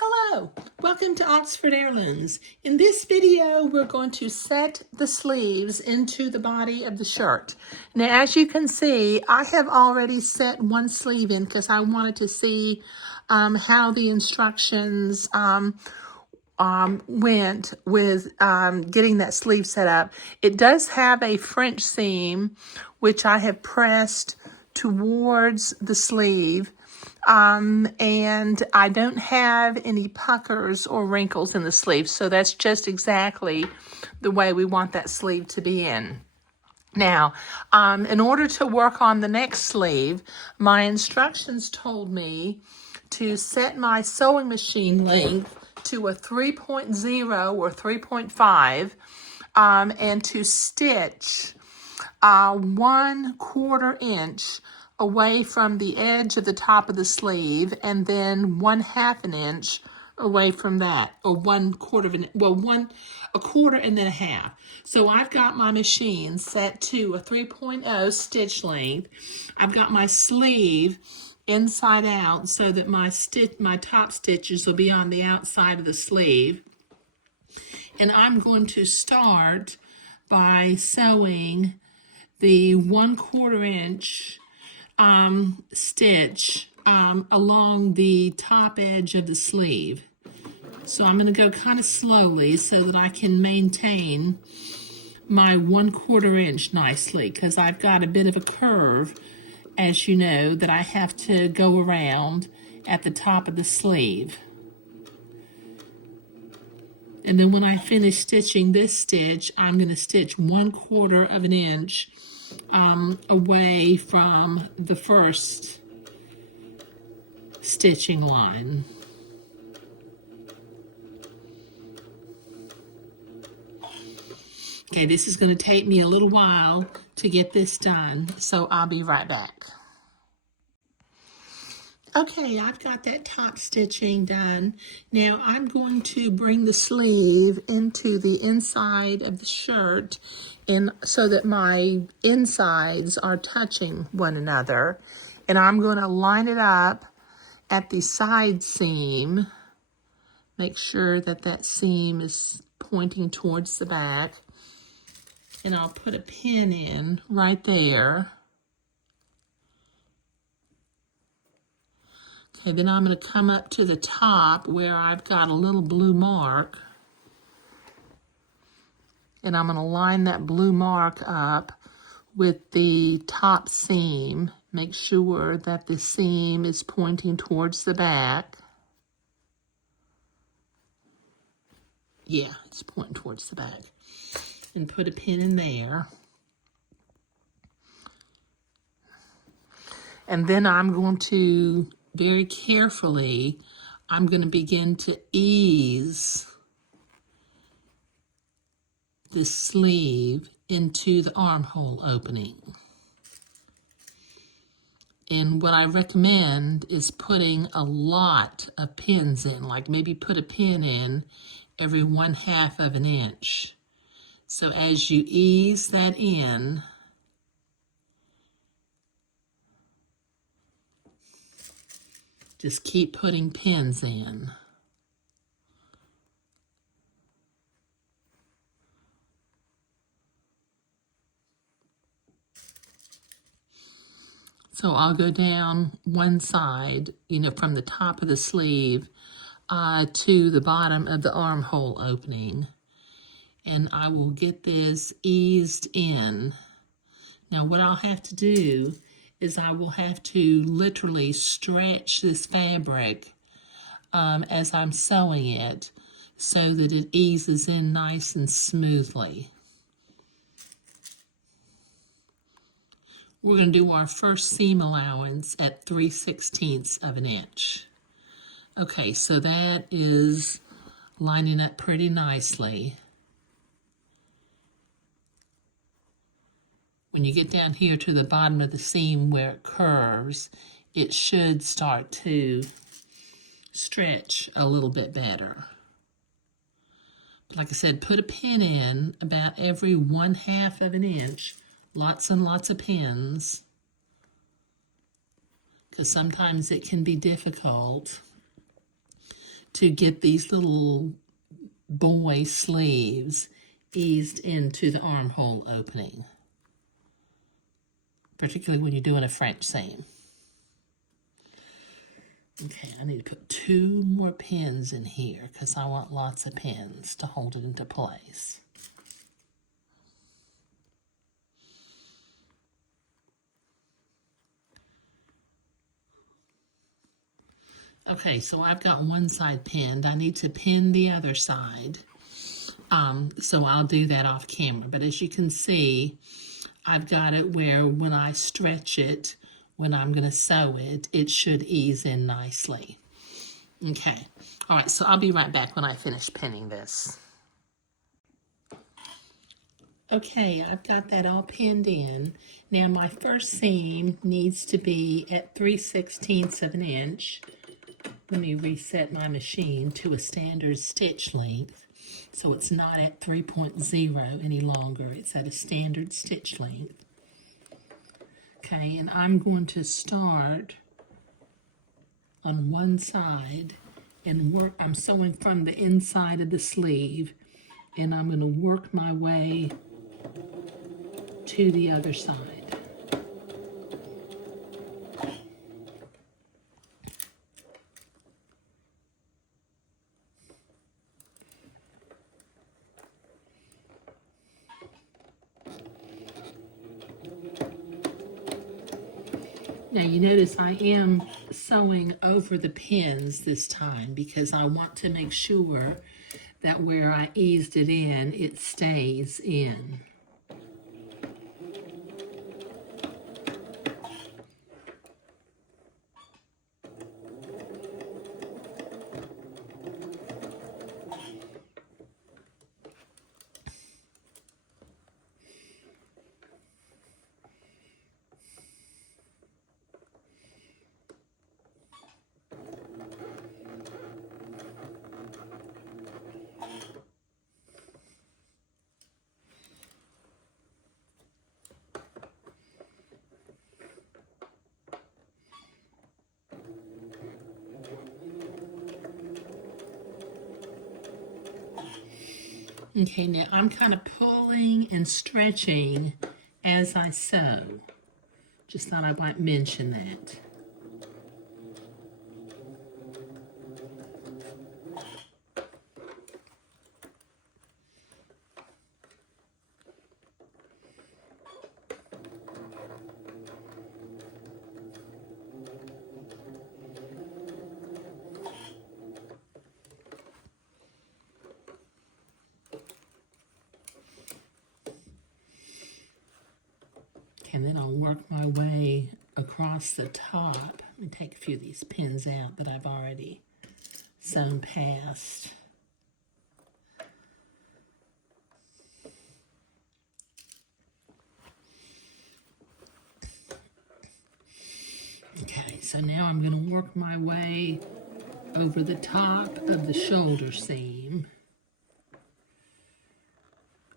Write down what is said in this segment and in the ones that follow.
Hello, welcome to Oxford Heirlooms. In this video, we're going to set the sleeves into the body of the shirt. Now, as you can see, I have already set one sleeve in because I wanted to see how the instructions went with getting that sleeve set up. It does have a French seam, which I have pressed towards the sleeve. And I don't have any puckers or wrinkles in the sleeve, so that's just exactly the way we want that sleeve to be in. Now, in order to work on the next sleeve, my instructions told me to set my sewing machine length to a 3.0 or 3.5 and to stitch 1/4 inch away from the edge of the top of the sleeve, and then 1/2 inch away from that, or 1/4 of an, a quarter and then a half. So I've got my machine set to a 3.0 stitch length. I've got my sleeve inside out so that my top stitches will be on the outside of the sleeve. And I'm going to start by sewing the 1/4 inch stitch along the top edge of the sleeve. So I'm going to go kind of slowly so that I can maintain my 1/4 inch nicely, because I've got a bit of a curve, as you know, that I have to go around at the top of the sleeve. And then when I finish stitching this stitch, I'm going to stitch 1/4 of an inch away from the first stitching line. Okay, this is going to take me a little while to get this done, so I'll be right back. Okay, I've got that top stitching done. Now I'm going to bring the sleeve into the inside of the shirt, and so that my insides are touching one another. And I'm going to line it up at the side seam. Make sure that that seam is pointing towards the back. And I'll put a pin in right there. Okay, then I'm going to come up to the top where I've got a little blue mark. And I'm going to line that blue mark up with the top seam. Make sure that the seam is pointing towards the back. Yeah, it's pointing towards the back. And put a pin in there. And then I'm going to, very carefully, I'm going to begin to ease the sleeve into the armhole opening. And what I recommend is putting a lot of pins in, like maybe put a pin in every 1/2 of an inch. So as you ease that in, just keep putting pins in. So I'll go down one side, from the top of the sleeve to the bottom of the armhole opening. And I will get this eased in. Now what I'll have to do is I will have to literally stretch this fabric as I'm sewing it so that it eases in nice and smoothly. We're going to do our first seam allowance at 3/16 of an inch. Okay, so that is lining up pretty nicely. When you get down here to the bottom of the seam where it curves, it should start to stretch a little bit better. But like I said, put a pin in about every 1/2 of an inch. Lots and lots of pins, because sometimes it can be difficult to get these little boy sleeves eased into the armhole opening, particularly when you're doing a French seam. Okay, I need to put 2 more pins in here because I want lots of pins to hold it into place. Okay, so I've got one side pinned. I need to pin the other side. So I'll do that off camera. But as you can see, I've got it where when I stretch it, when I'm going to sew it, it should ease in nicely. Okay. All right, so I'll be right back when I finish pinning this. Okay, I've got that all pinned in. Now my first seam needs to be at 3/16 of an inch. Let me reset my machine to a standard stitch length. So it's not at 3.0 any longer. It's at a standard stitch length. Okay, and I'm going to start on one side and work. I'm sewing from the inside of the sleeve, and I'm going to work my way to the other side. Now you notice I am sewing over the pins this time because I want to make sure that where I eased it in, it stays in. Okay, now I'm kind of pulling and stretching as I sew. Just thought I might mention that. And then I'll work my way across the top. Let me take a few of these pins out that I've already sewn past. Okay, so now I'm going to work my way over the top of the shoulder seam,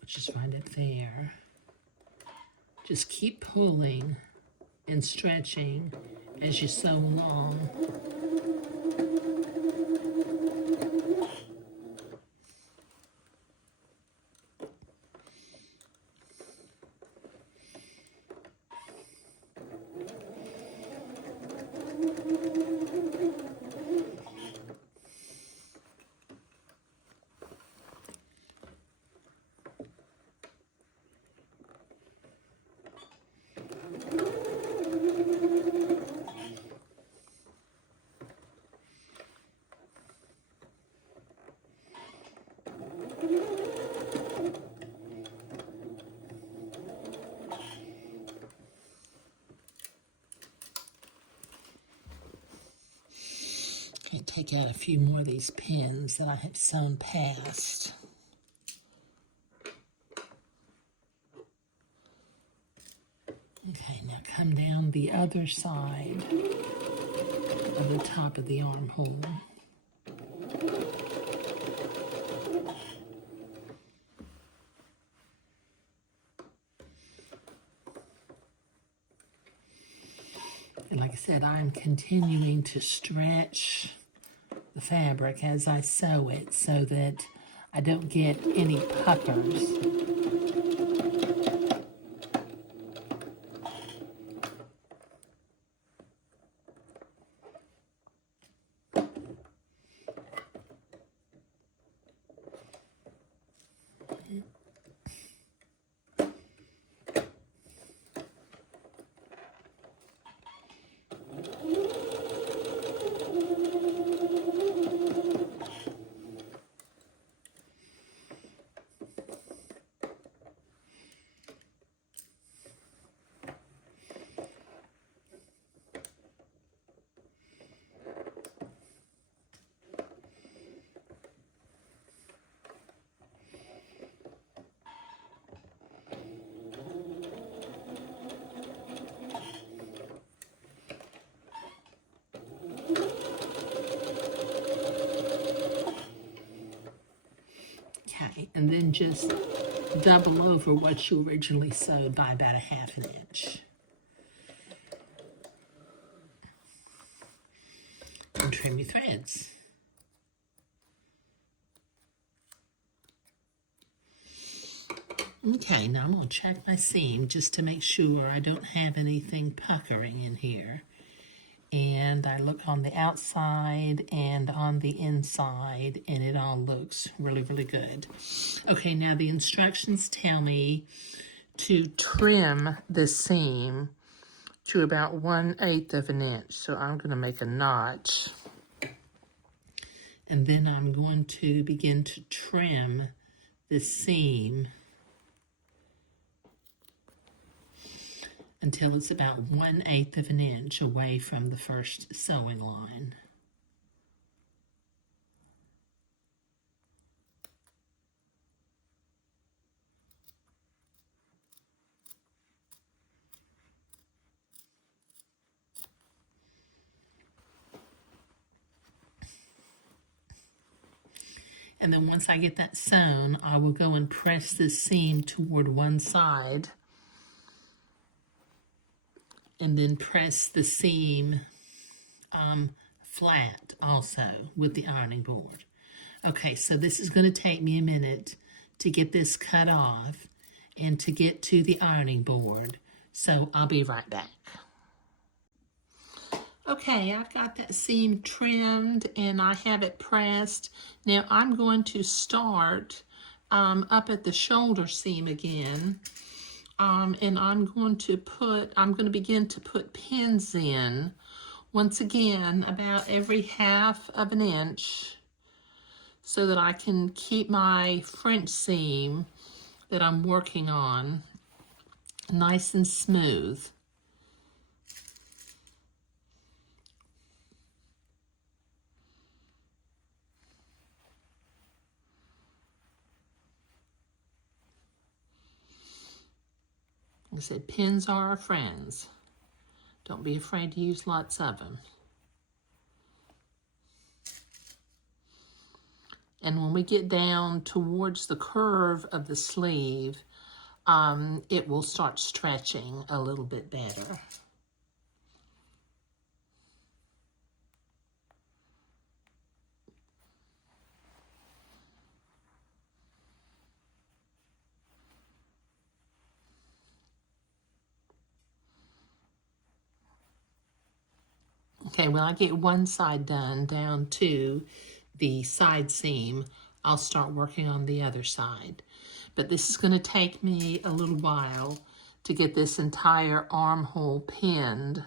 which is right up there. Just keep pulling and stretching as you sew along. Take out a few more of these pins that I have sewn past. Okay, now come down the other side of the top of the armhole. And like I said, I'm continuing to stretch the fabric as I sew it so that I don't get any puckers. Okay, and then just double over what you originally sewed by about 1/2 inch. And trim your threads. Okay, now I'm going to check my seam just to make sure I don't have anything puckering in here. And I look on the outside and on the inside, and it all looks really, really good. Okay, now the instructions tell me to trim the seam to about 1/8 of an inch. So I'm going to make a notch. And then I'm going to begin to trim the seam until it's about 1/8 of an inch away from the first sewing line. And then once I get that sewn, I will go and press this seam toward one side and then press the seam flat also with the ironing board. Okay, so this is going to take me a minute to get this cut off and to get to the ironing board. So I'll be right back. Okay, I've got that seam trimmed and I have it pressed. Now I'm going to start up at the shoulder seam again. And I'm going to begin to put pins in, once again, about every 1/2 of an inch, so that I can keep my French seam that I'm working on nice and smooth. Like I said, pins are our friends. Don't be afraid to use lots of them. And when we get down towards the curve of the sleeve, it will start stretching a little bit better. Okay, when I get one side done down to the side seam, I'll start working on the other side. But this is going to take me a little while to get this entire armhole pinned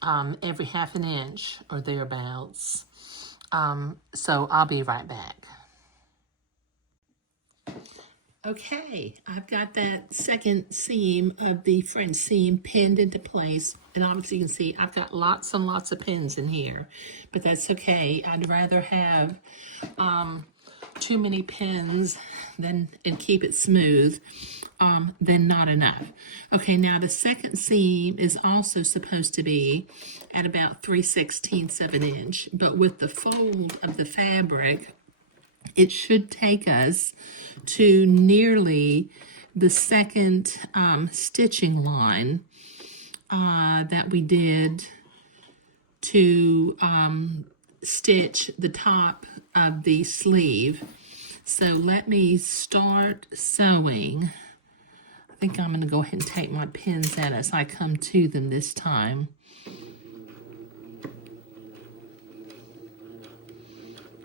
every 1/2 an inch or thereabouts. So I'll be right back. Okay, I've got that second seam of the French seam pinned into place, and obviously you can see I've got lots and lots of pins in here, but that's okay. I'd rather have too many pins and keep it smooth than not enough. Okay, now the second seam is also supposed to be at about 3/16 of an inch, but with the fold of the fabric, it should take us to nearly the second stitching line that we did to stitch the top of the sleeve. So let me start sewing. I think I'm going to go ahead and take my pins out as I come to them this time.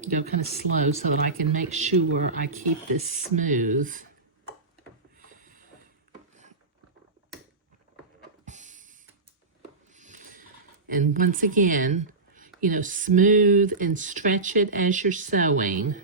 Go kind of slow so that I can make sure I keep this smooth. And once again, you know, smooth and stretch it as you're sewing.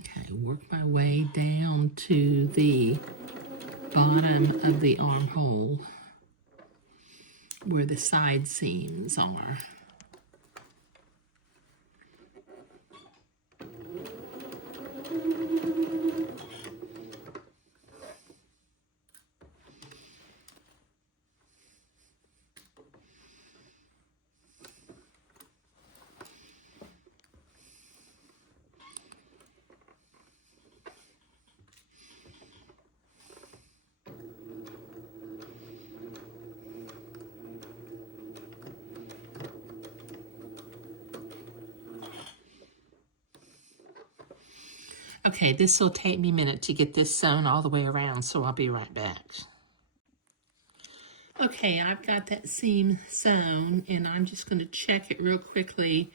Okay, work my way down to the bottom of the armhole where the side seams are. Okay, this will take me a minute to get this sewn all the way around, so I'll be right back. Okay, I've got that seam sewn, and I'm just going to check it real quickly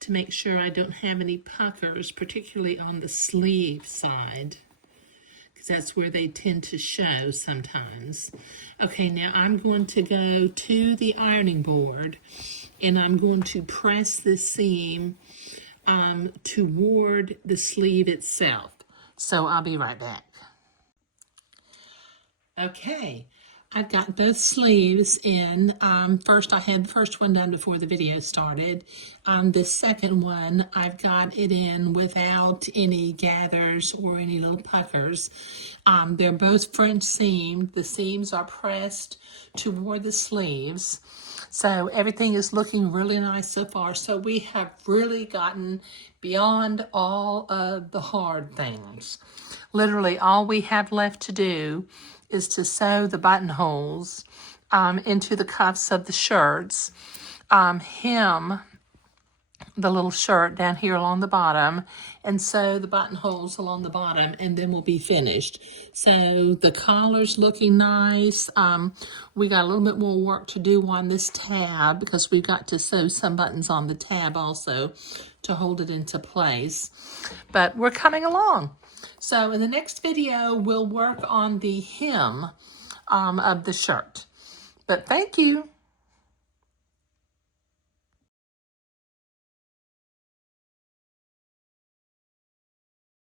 to make sure I don't have any puckers, particularly on the sleeve side, because that's where they tend to show sometimes. Okay, now I'm going to go to the ironing board, and I'm going to press this seam toward the sleeve itself. So I'll be right back. Okay, I've got both sleeves in. First, I had the first one done before the video started. The second one, I've got it in without any gathers or any little puckers. They're both French seamed. The seams are pressed toward the sleeves. So everything is looking really nice so far. So we have really gotten beyond all of the hard things. Literally, all we have left to do is to sew the buttonholes into the cuffs of the shirts, hem the little shirt down here along the bottom, and sew the buttonholes along the bottom, and then we'll be finished. So the collar's looking nice. We got a little bit more work to do on this tab because we've got to sew some buttons on the tab also to hold it into place. But we're coming along. So in the next video, we'll work on the hem of the shirt. But thank you.